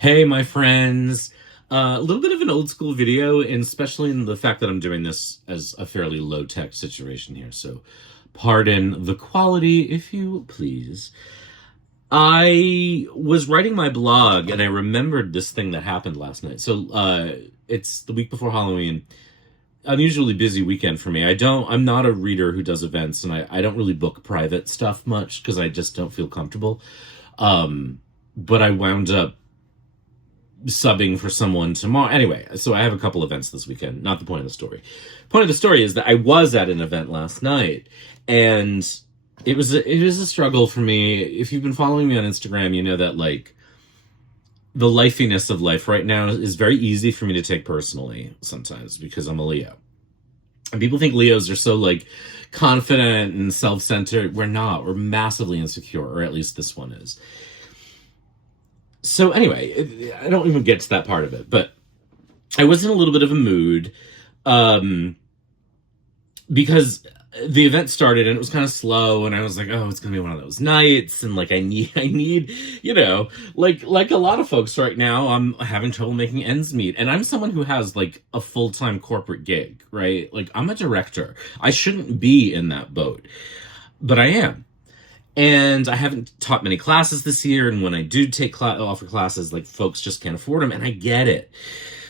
Hey, my friends. A little bit of an old school video, and especially in the fact that I'm doing this as a fairly low tech situation here. So, pardon the quality, if you please. I was writing my blog and I remembered this thing that happened last night. It's the week before Halloween. Unusually busy weekend for me. I'm not a reader who does events, and I don't really book private stuff much because I just don't feel comfortable. But I wound up subbing for someone tomorrow. Anyway, so I have a couple events this weekend. Not the point of the story. Point of the story is that I was at an event last night, and it was a struggle for me. If you've been following me on Instagram, you know that like the lifiness of life right now is very easy for me to take personally sometimes because I'm a Leo. And people think Leos are so like confident and self-centered. We're not. We're massively insecure, or at least this one is. So anyway, I don't even get to that part of it, but I was in a little bit of a mood um, because the event started and it was kind of slow, and I was like, oh, it's gonna be one of those nights, and like I need, like a lot of folks right now, I'm having trouble making ends meet, and I'm someone who has like a full-time corporate gig, right? Like I'm a director. I shouldn't be in that boat, but I am. And I haven't taught many classes this year, and when I do offer classes, like folks just can't afford them, and I get it.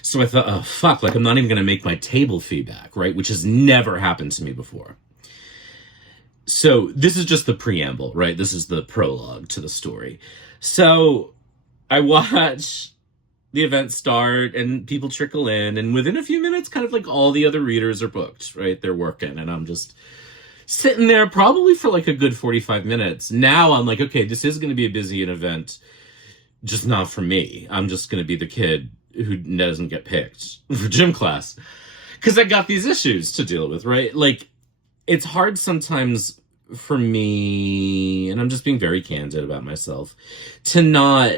So I thought, oh fuck, like I'm not even gonna make my table fee back, right? Which has never happened to me before. So this is just the preamble, right? This is the prologue to the story. So I watch the event start and people trickle in, and within a few minutes, kind of like all the other readers are booked, right? They're working, and I'm just sitting there probably for like a good 45 minutes. Now I'm like, okay, this is going to be a busy event, just not for me. I'm just going to be the kid who doesn't get picked for gym class because I got these issues to deal with, right? Like, it's hard sometimes for me, and I'm just being very candid about myself, to not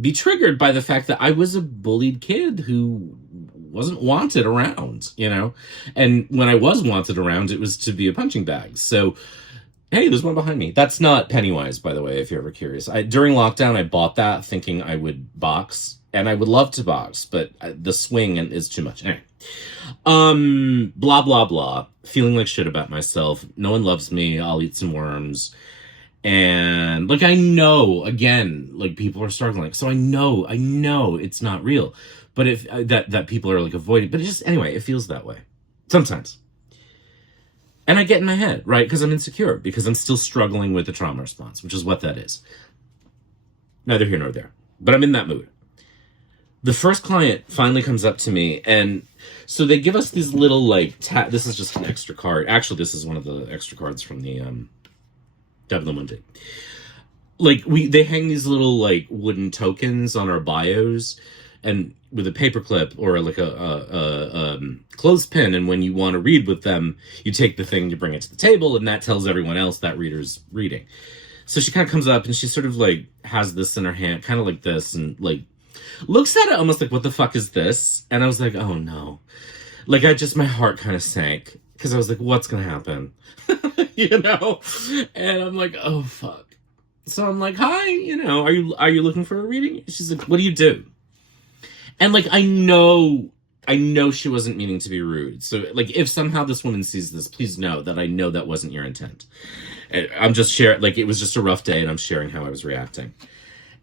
be triggered by the fact that I was a bullied kid who wasn't wanted around, you know? And when I was wanted around, it was to be a punching bag. So, hey, there's one behind me. That's not Pennywise, by the way, if you're ever curious. During lockdown, I bought that thinking I would box, and I would love to box, but the swing is too much. Anyway. Blah, blah, blah. Feeling like shit about myself. No one loves me. I'll eat some worms. And like, I know, again, like people are struggling. So I know it's not real. But if that people are like avoiding, but it just, anyway, it feels that way sometimes. And I get in my head, right? Because I'm insecure, because I'm still struggling with the trauma response, which is what that is. Neither here nor there. But I'm in that mood. The first client finally comes up to me, and so they give us these little like this is just an extra card. Actually, this is one of the extra cards from the Devil Monday. Like they hang these little like wooden tokens on our bios, and with a paperclip or like a clothespin, and when you want to read with them, you take the thing, you bring it to the table, and that tells everyone else that reader's reading. So she kind of comes up and she sort of like has this in her hand, kind of like this, and like looks at it almost like, what the fuck is this? And I was like, oh no. Like my heart kind of sank because I was like, what's going to happen? You know? And I'm like, oh fuck. So I'm like, hi, are you looking for a reading? She's like, what do you do? And like, I know she wasn't meaning to be rude. So like, if somehow this woman sees this, please know that I know that wasn't your intent. And I'm just sharing, like, it was just a rough day and I'm sharing how I was reacting.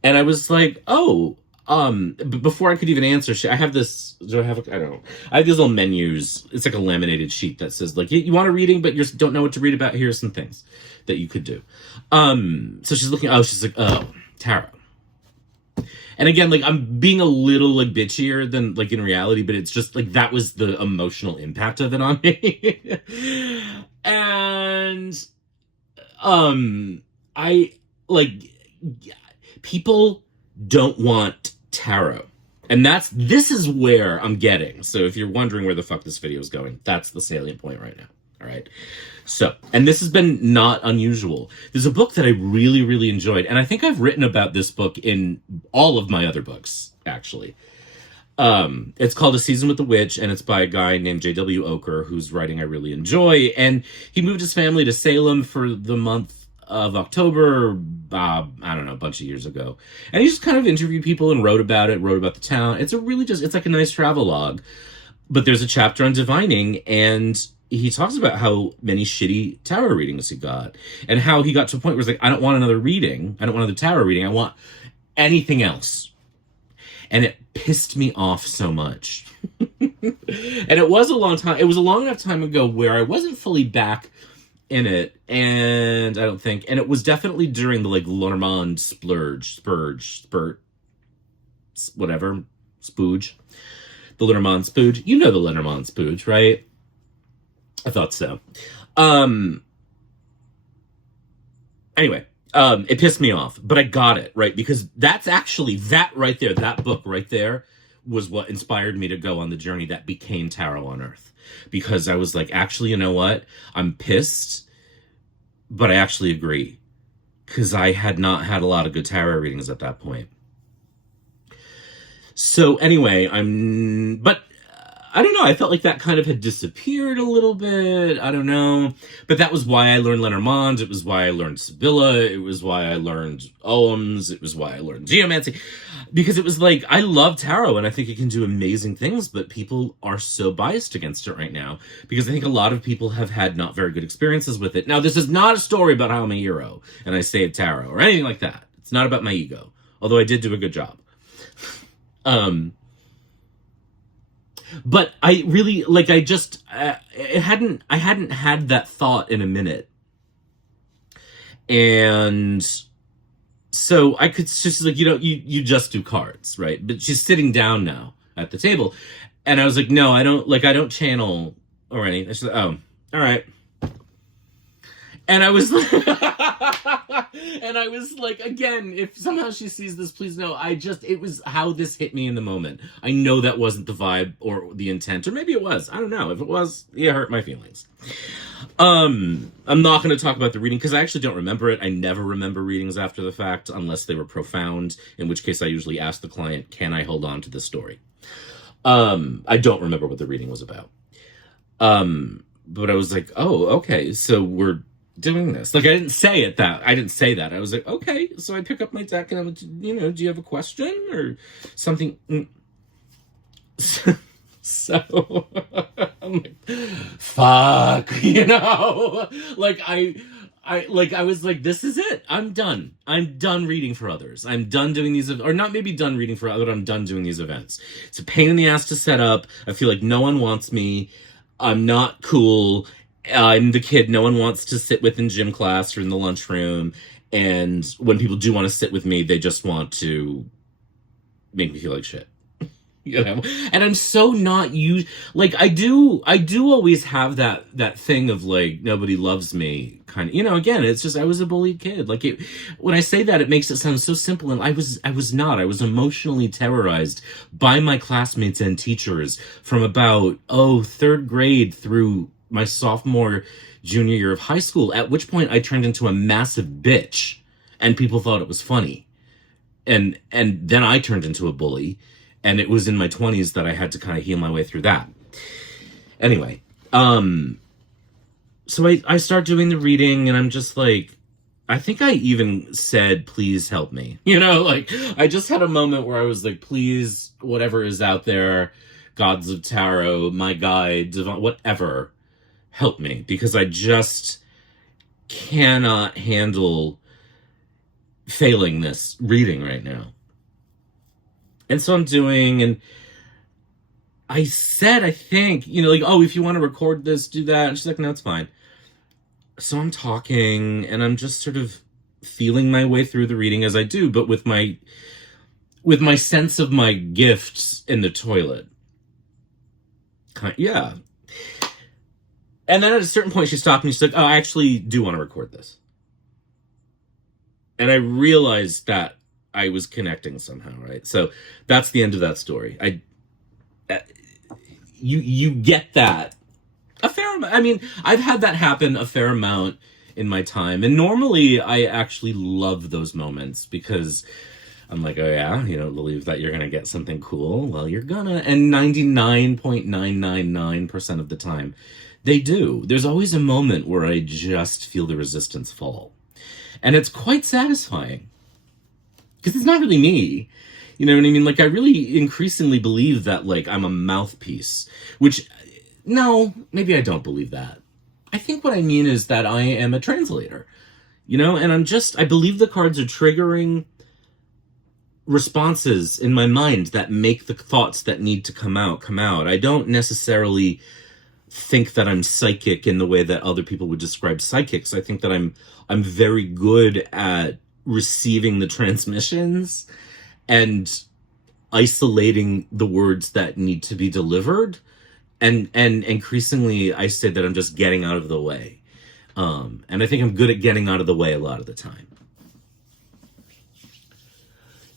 And I was like, oh, but before I could even answer, I have this, I don't know. I have these little menus. It's like a laminated sheet that says like, you want a reading, but you don't know what to read about. Here's some things that you could do. So she's like, oh, tarot. And again, like I'm being a little like bitchier than like in reality, but it's just like, that was the emotional impact of it on me. And, I like people don't want tarot. And this is where I'm getting. So if you're wondering where the fuck this video is going, that's the salient point right now. All right. So, and this has been not unusual. There's a book that I really, really enjoyed. And I think I've written about this book in all of my other books, actually. It's called A Season with the Witch, and it's by a guy named J.W. Oker, whose writing I really enjoy. And he moved his family to Salem for the month of October I don't know, a bunch of years ago. And he just kind of interviewed people and wrote about the town. It's it's like a nice travelogue. But there's a chapter on divining, and he talks about how many shitty tarot readings he got, and how he got to a point where he's like, I don't want another reading. I don't want another tarot reading. I want anything else. And it pissed me off so much. And it was a long time. It was a long enough time ago where I wasn't fully back in it, and I don't think, and it was definitely during the like Lenormand spooge. The Lenormand spooge. You know the Lenormand spooge, right? I thought so. Anyway, it pissed me off, but I got it, right? Because that's actually, that right there, that book right there was what inspired me to go on the journey that became Tarot on Earth. Because I was like, actually, you know what? I'm pissed, but I actually agree. Because I had not had a lot of good tarot readings at that point. So anyway, but I don't know. I felt like that kind of had disappeared a little bit. I don't know. But that was why I learned Lenormand. It was why I learned Sibylla. It was why I learned Oghams. It was why I learned Geomancy. Because it was like, I love tarot and I think it can do amazing things, but people are so biased against it right now. Because I think a lot of people have had not very good experiences with it. Now, this is not a story about how I'm a hero and I saved tarot or anything like that. It's not about my ego. Although I did do a good job. But I really, like, I hadn't had that thought in a minute. And so I could just like, you just do cards, right? But she's sitting down now at the table. And I was like, no, I don't channel or anything. She's like, oh, all right. And I was like, again, if somehow she sees this, please know, it was how this hit me in the moment. I know that wasn't the vibe or the intent, or maybe it was. I don't know. If it was, it hurt my feelings. I'm not going to talk about the reading because I actually don't remember it. I never remember readings after the fact unless they were profound, in which case I usually ask the client, can I hold on to this story? I don't remember what the reading was about. But I was like, oh, okay, so we're doing this. Like, I didn't say that. I was like, okay. So I pick up my deck and I'm like, do you have a question or something? So I'm like, fuck, like I was like, this is it. I'm done. I'm done reading for others. I'm done doing these, or not maybe done reading for others, but I'm done doing these events. It's a pain in the ass to set up. I feel like no one wants me. I'm not cool. I'm the kid no one wants to sit with in gym class or in the lunchroom. And when people do want to sit with me, they just want to make me feel like shit. And I'm so not used. Like, I do always have that thing of like, nobody loves me kind of, again, it's just, I was a bullied kid. Like, when I say that, it makes it sound so simple. And I was not. I was emotionally terrorized by my classmates and teachers from about, third grade through my sophomore, junior year of high school, at which point I turned into a massive bitch and people thought it was funny. And then I turned into a bully, and it was in my 20s that I had to kind of heal my way through that. Anyway, so I start doing the reading, and I'm just like, I think I even said, please help me. Like, I just had a moment where I was like, please, whatever is out there, gods of tarot, my guide, divine, whatever, help me, because I just cannot handle failing this reading right now. And so I'm doing, and I said, I think, like, oh, if you want to record this, do that. And she's like, no, it's fine. So I'm talking, and I'm just sort of feeling my way through the reading as I do, but with my sense of my gifts in the toilet. Yeah. And then at a certain point, she stopped me. She's like, oh, I actually do want to record this. And I realized that I was connecting somehow, right? So that's the end of that story. You get that a fair amount. I mean, I've had that happen a fair amount in my time. And normally I actually love those moments because I'm like, oh yeah, believe that you're going to get something cool. Well, you're gonna. And 99.999% of the time, they do. There's always a moment where I just feel the resistance fall. And it's quite satisfying. Because it's not really me. You know what I mean? Like, I really increasingly believe that, like, I'm a mouthpiece. Which, no, maybe I don't believe that. I think what I mean is that I am a translator. You know? And I believe the cards are triggering responses in my mind that make the thoughts that need to come out. I don't necessarily think that I'm psychic in the way that other people would describe psychics. I think that I'm very good at receiving the transmissions and isolating the words that need to be delivered. And increasingly I say that I'm just getting out of the way. And I think I'm good at getting out of the way a lot of the time.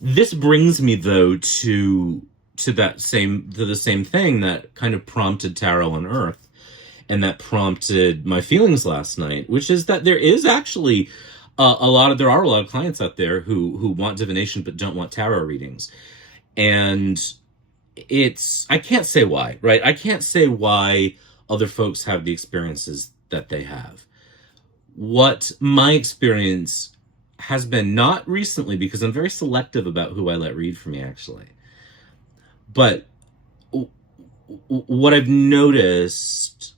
This brings me, though, to the same thing that kind of prompted Tarot on Earth, and that prompted my feelings last night, which is that there is actually there are a lot of clients out there who want divination but don't want tarot readings, and I can't say why, right? I can't say why other folks have the experiences that they have. What my experience has been, not recently, because I'm very selective about who I let read for me, actually. But what I've noticed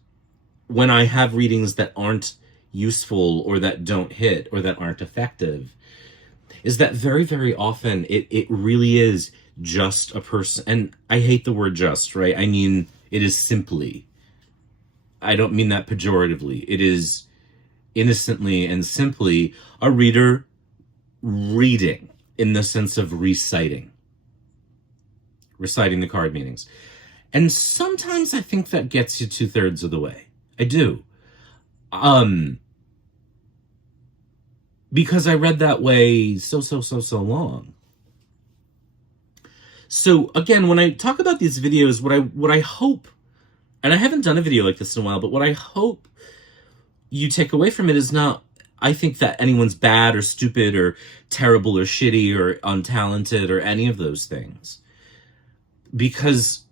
when I have readings that aren't useful or that don't hit or that aren't effective is that very, very often it really is just a person. And I hate the word just, right? I mean, it is simply. I don't mean that pejoratively. It is innocently and simply a reader reading in the sense of reciting the card meanings. And sometimes I think that gets you 2/3 of the way. I do. Because I read that way so long. So again, when I talk about these videos, what I hope, and I haven't done a video like this in a while, but what I hope you take away from it is not, I think, that anyone's bad or stupid or terrible or shitty or untalented or any of those things. Because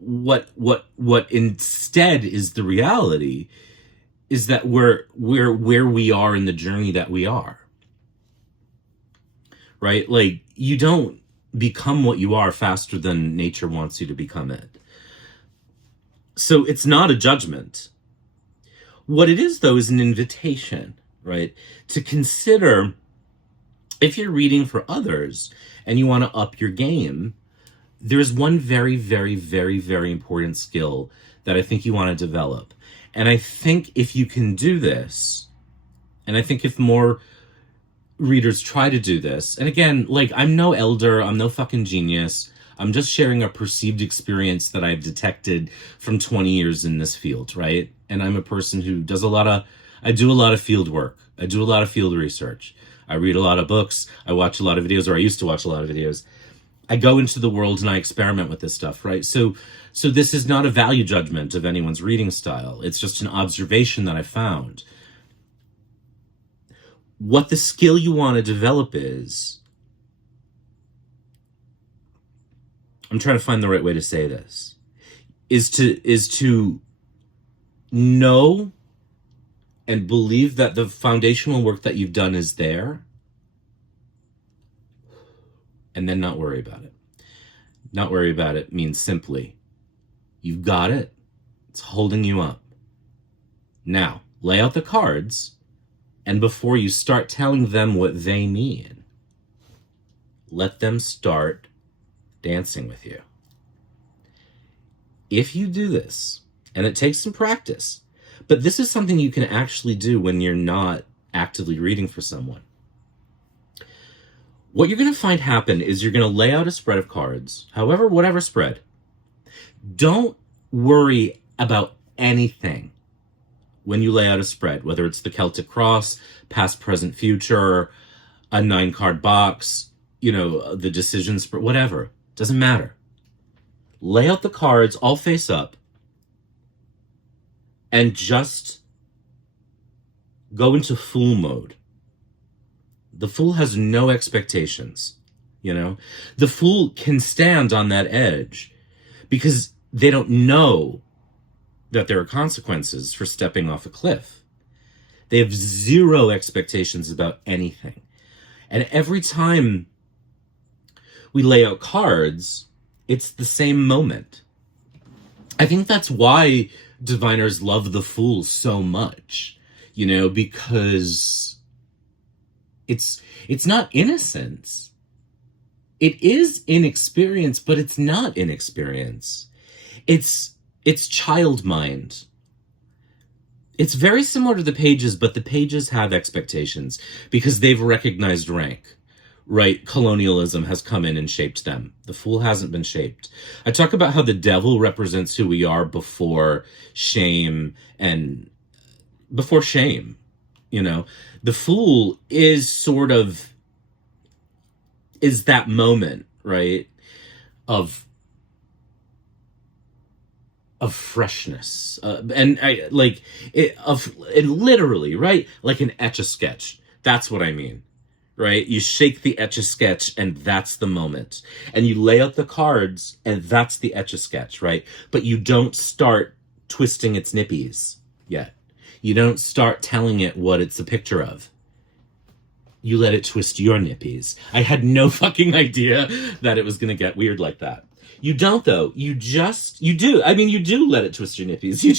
what instead is the reality is that we're where we are in the journey that we are. Right? Like, you don't become what you are faster than nature wants you to become it. So it's not a judgment. What it is, though, is an invitation, right? To consider, if you're reading for others and you want to up your game, there's one very, very, very, very important skill that I think you want to develop. And I think if you can do this, and I think if more readers try to do this, and again, like, I'm no elder, I'm no fucking genius, I'm just sharing a perceived experience that I've detected from 20 years in this field, right? And I'm a person who does I do a lot of field work. I do a lot of field research. I read a lot of books. I watch a lot of videos, or I used to watch a lot of videos. I go into the world and I experiment with this stuff, right? So this is not a value judgment of anyone's reading style. It's just an observation that I found. What the skill you want to develop is, I'm trying to find the right way to say this, is to know and believe that the foundational work that you've done is there, and then not worry about it. Not worry about it means simply, you've got it. It's holding you up. Now, lay out the cards, and before you start telling them what they mean, let them start dancing with you. If you do this, and it takes some practice, but this is something you can actually do when you're not actively reading for someone. What you're going to find happen is you're going to lay out a spread of cards, whatever spread. Don't worry about anything when you lay out a spread, whether it's the Celtic Cross, past, present, future, a 9-card box, the decision spread, whatever. Doesn't matter. Lay out the cards all face up and just go into fool mode. The fool has no expectations, The fool can stand on that edge because they don't know that there are consequences for stepping off a cliff. They have zero expectations about anything. And every time we lay out cards, it's the same moment. I think that's why diviners love the Fool so much, because it's not innocence. It is inexperience, but it's not inexperience. It's child mind. It's very similar to the pages, but the pages have expectations because they've recognized rank, right? Colonialism has come in and shaped them. The Fool hasn't been shaped. I talk about how the devil represents who we are before shame. The Fool is that moment, right? Of freshness, and literally, right? Like an Etch-a-Sketch. That's what I mean, right? You shake the Etch-a-Sketch, and that's the moment. And you lay out the cards, and that's the Etch-a-Sketch, right? But you don't start twisting its nippies yet. You don't start telling it what it's a picture of. You let it twist your nippies. I had no fucking idea that it was going to get weird like that. You don't, though. You do. I mean, you do let it twist your nippies. You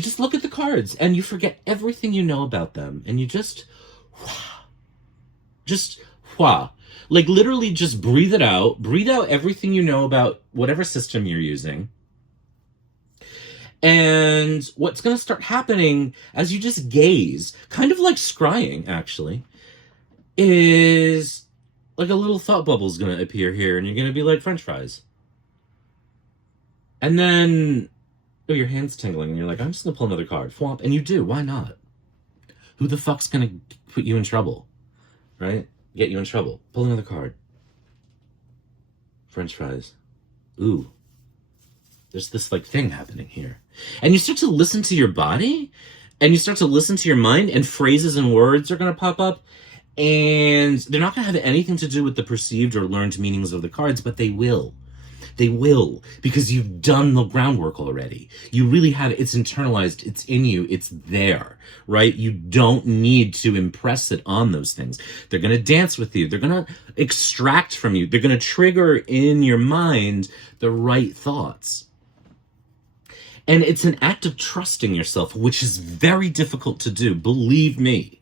just look at the cards and you forget everything you know about them. And you just like literally just breathe it out. Breathe out everything you know about whatever system you're using. And what's going to start happening as you just gaze, kind of like scrying, actually, is like a little thought bubble is going to appear here, and you're going to be like French fries. And then, your hand's tingling, and you're like, I'm just going to pull another card. Flop. And you do. Why not? Who the fuck's going to put you in trouble? Right? Get you in trouble. Pull another card. French fries. Ooh. There's this like thing happening here. And you start to listen to your body, and you start to listen to your mind, and phrases and words are going to pop up, and they're not going to have anything to do with the perceived or learned meanings of the cards, but they will. They will, because you've done the groundwork already. You really have it. It's internalized. It's in you. It's there, right? You don't need to impress it on those things. They're going to dance with you. They're going to extract from you. They're going to trigger in your mind the right thoughts. And it's an act of trusting yourself, which is very difficult to do, believe me.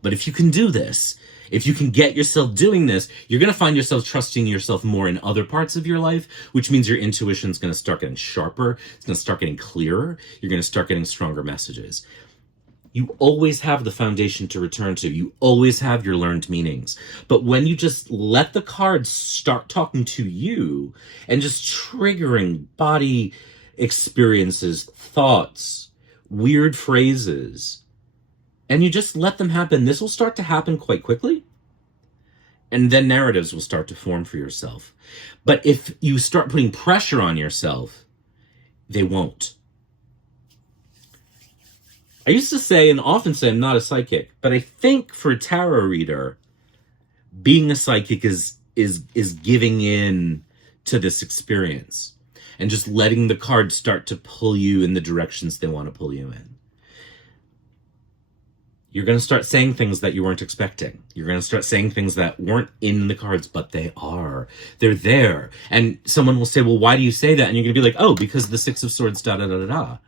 But if you can do this, if you can get yourself doing this, you're going to find yourself trusting yourself more in other parts of your life, which means your intuition is going to start getting sharper. It's going to start getting clearer. You're going to start getting stronger messages. You always have the foundation to return to. You always have your learned meanings. But when you just let the cards start talking to you and just triggering body experiences, thoughts, weird phrases, and you just let them happen, this will start to happen quite quickly. And then narratives will start to form for yourself. But if you start putting pressure on yourself, they won't. I used to say, and often say, I'm not a psychic, but I think for a tarot reader, being a psychic is giving in to this experience and just letting the cards start to pull you in the directions they want to pull you in. You're going to start saying things that you weren't expecting. You're going to start saying things that weren't in the cards, but they are. They're there. And someone will say, well, why do you say that? And you're going to be like, oh, because the Six of Swords, da-da-da-da-da.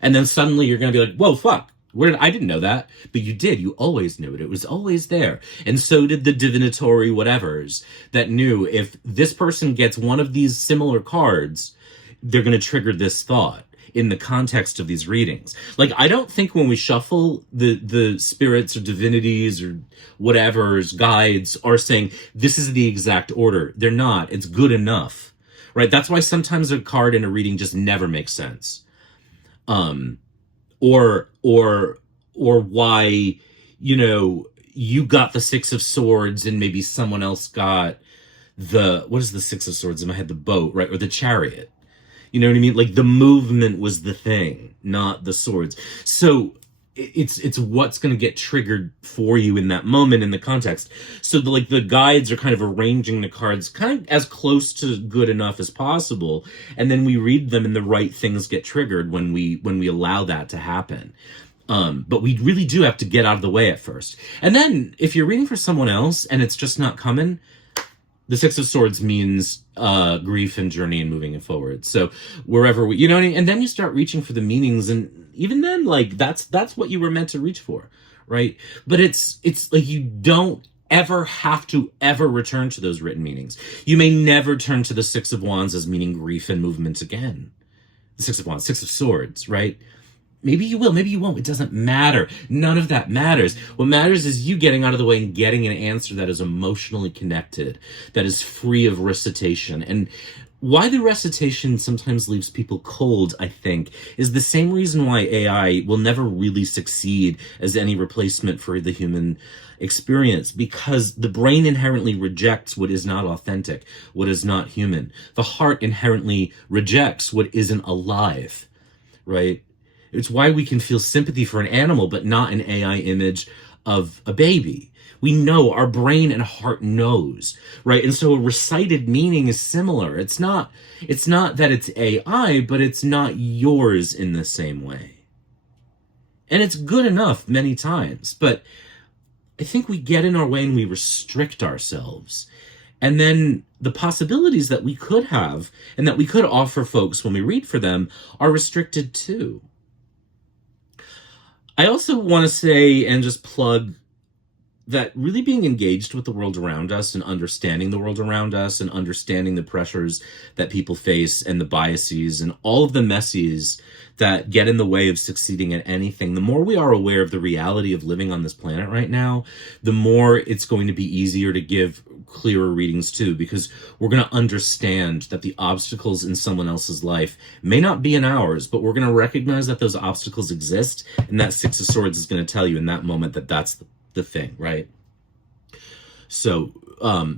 And then suddenly you're going to be like, whoa, fuck. I didn't know that. But you did. You always knew it. It was always there. And so did the divinatory whatevers that knew if this person gets one of these similar cards, they're going to trigger this thought in the context of these readings. Like, I don't think when we shuffle, the spirits or divinities or whatever's guides are saying, this is the exact order. They're not. It's good enough, right? That's why sometimes a card in a reading just never makes sense. Or why, you got the Six of Swords and maybe someone else got what is the Six of Swords in my head? The boat, right? Or the Chariot. You know what I mean? Like, the movement was the thing, not the swords. So it's what's going to get triggered for you in that moment in the context. So the guides are kind of arranging the cards kind of as close to good enough as possible. And then we read them and the right things get triggered when we allow that to happen. But we really do have to get out of the way at first. And then if you're reading for someone else and it's just not coming, the Six of Swords means grief and journey and moving it forward. So wherever we, you know what I mean? And then you start reaching for the meanings, and even then, like, that's what you were meant to reach for, right? But it's like you don't ever have to ever return to those written meanings. You may never turn to the Six of Wands as meaning grief and movement again. The Six of Wands, Six of Swords, right? Maybe you will, maybe you won't. It doesn't matter. None of that matters. What matters is you getting out of the way and getting an answer that is emotionally connected, that is free of recitation. And why the recitation sometimes leaves people cold, I think, is the same reason why AI will never really succeed as any replacement for the human experience, because the brain inherently rejects what is not authentic, what is not human. The heart inherently rejects what isn't alive, right? It's why we can feel sympathy for an animal, but not an AI image of a baby. We know, our brain and heart knows, right? And so a recited meaning is similar. It's not that it's AI, but it's not yours in the same way. And it's good enough many times, but I think we get in our way and we restrict ourselves. And then the possibilities that we could have and that we could offer folks when we read for them are restricted too. I also want to say and just plug that really being engaged with the world around us and understanding the world around us and understanding the pressures that people face and the biases and all of the messes that get in the way of succeeding at anything, the more we are aware of the reality of living on this planet right now, the more it's going to be easier to give clearer readings too, because we're going to understand that the obstacles in someone else's life may not be in ours, but we're going to recognize that those obstacles exist, and that Six of Swords is going to tell you in that moment that that's the thing, right? So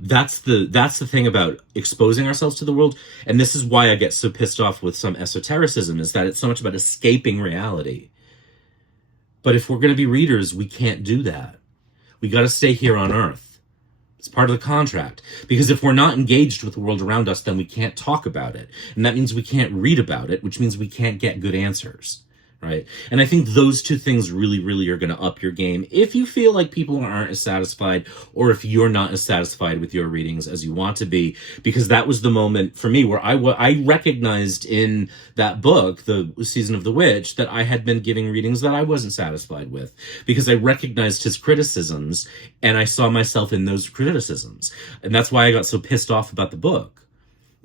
that's the thing about exposing ourselves to the world, and this is why I get so pissed off with some esotericism, is that it's so much about escaping reality. But if we're going to be readers, we can't do that. We got to stay here on Earth. It's part of the contract. Because if we're not engaged with the world around us, then we can't talk about it. And that means we can't read about it, which means we can't get good answers, right? And I think those two things really, really are going to up your game if you feel like people aren't as satisfied, or if you're not as satisfied with your readings as you want to be. Because that was the moment for me where I recognized in that book, The Season of the Witch, that I had been giving readings that I wasn't satisfied with, because I recognized his criticisms and I saw myself in those criticisms. And that's why I got so pissed off about the book.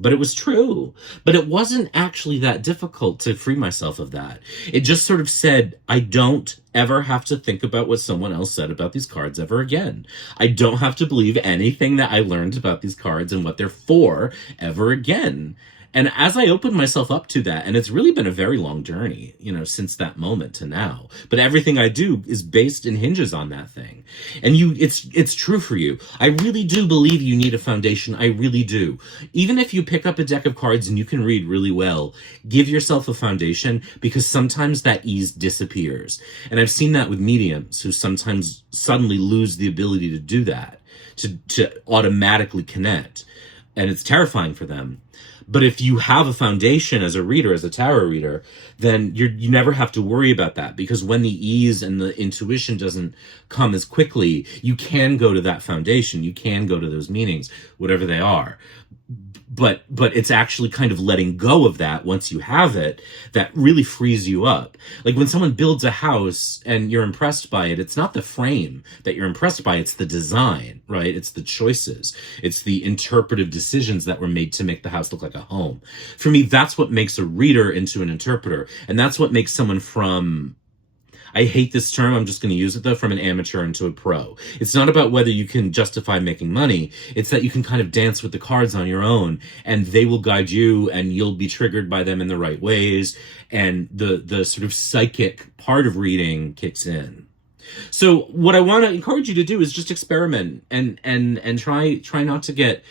But it was true. But it wasn't actually that difficult to free myself of that. It just sort of said, I don't ever have to think about what someone else said about these cards ever again. I don't have to believe anything that I learned about these cards and what they're for ever again. And as I opened myself up to that, and it's really been a very long journey, you know, since that moment to now, but everything I do is based and hinges on that thing. And it's true for you. I really do believe you need a foundation. I really do. Even if you pick up a deck of cards and you can read really well, give yourself a foundation, because sometimes that ease disappears. And I've seen that with mediums who sometimes suddenly lose the ability to do that, to automatically connect. And it's terrifying for them. But if you have a foundation as a reader, as a tarot reader, then you never have to worry about that, because when the ease and the intuition doesn't come as quickly, you can go to that foundation. You can go to those meanings, whatever they are. But it's actually kind of letting go of that once you have it that really frees you up. Like when someone builds a house and you're impressed by it, it's not the frame that you're impressed by, it's the design, right? It's the choices. It's the interpretive decisions that were made to make the house look like a home. For me, that's what makes a reader into an interpreter. And that's what makes someone from, I hate this term, I'm just going to use it though, from an amateur into a pro. It's not about whether you can justify making money. It's that you can kind of dance with the cards on your own, and they will guide you, and you'll be triggered by them in the right ways. And the sort of psychic part of reading kicks in. So what I want to encourage you to do is just experiment and try not to get,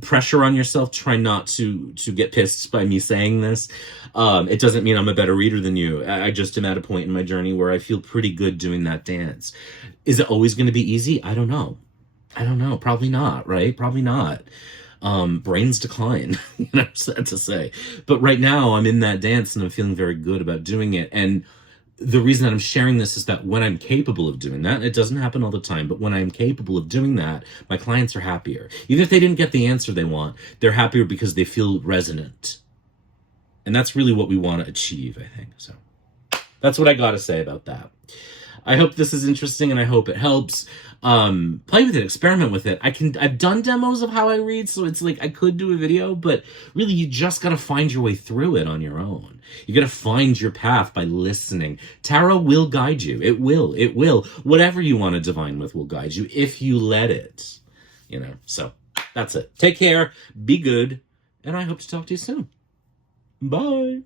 pressure on yourself. Try not to get pissed by me saying this. It doesn't mean I'm a better reader than you. I just am at a point in my journey where I feel pretty good doing that dance. Is it always going to be easy? I don't know. Probably not, right? Probably not. Brains decline, you know, sad to say. But right now I'm in that dance and I'm feeling very good about doing it. And the reason that I'm sharing this is that when I'm capable of doing that, it doesn't happen all the time, but when I'm capable of doing that, my clients are happier. Even if they didn't get the answer they want, they're happier because they feel resonant. And that's really what we want to achieve, I think. So that's what I got to say about that. I hope this is interesting and I hope it helps. Play with it, experiment with it. I've done demos of how I read, so it's like I could do a video, but really you just got to find your way through it on your own. You got to find your path by listening. Tarot will guide you. It will. Whatever you want to divine with will guide you if you let it. You know, so that's it. Take care, be good, and I hope to talk to you soon. Bye.